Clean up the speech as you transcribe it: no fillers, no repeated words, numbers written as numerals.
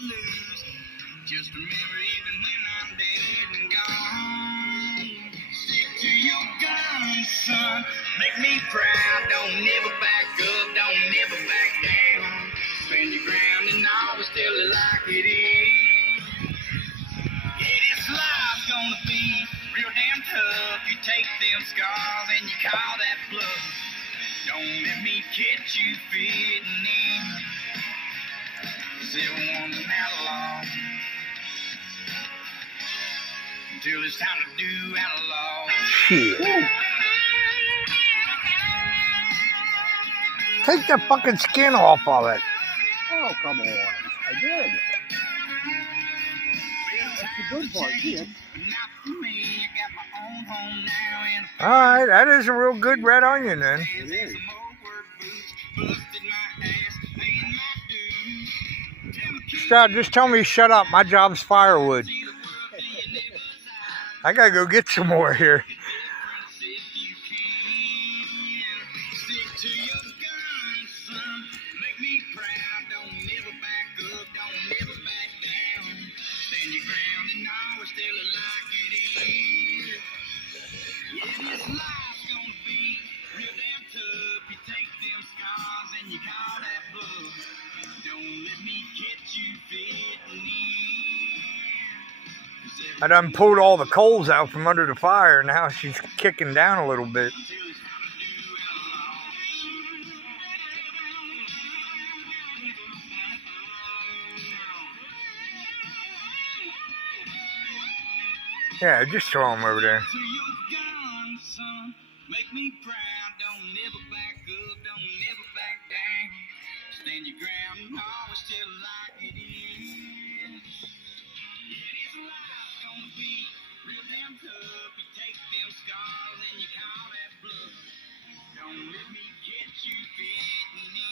lose. Just remember, even when I'm dead and gone, stick to your guns, son. Make me proud. Don't never back up. Don't never back down. Stand your ground and always tell it like it is. Yeah, this life's gonna be real damn tough. You take them scars and you call that bluff. Don't let me catch you fitting in. 'Cause everyone's an outlaw until it's time to do outlaw. Shit. Take the fucking skin off of it. Oh, come on. I did. That's the good part, kid. Not for me. I got my own home now and Alright, that is a real good red onion then. It is. some old work boots. Busted my ass, paying my dues. Tell me, kid, Stroud, just tell me shut up. My job's firewood. see the world through your neighbor's eyes. I gotta go get some more here. If you can, stick to your guns, son. Make me proud. Don't never back up. Don't never back down. Stand your ground and always tell it like it is. Yeah, this life's gonna be real damn tough. You take them scars and you call that bluff. Don't let me catch you fitting in. 'Cause I done pulled all the coals out from under the fire. Now she's kicking down a little bit. until it's time to do outlaw. Yeah, just throw them over there. To your guns, son. Make me proud. Don't never back up. Don't never back down. Stand your ground and always tell it like it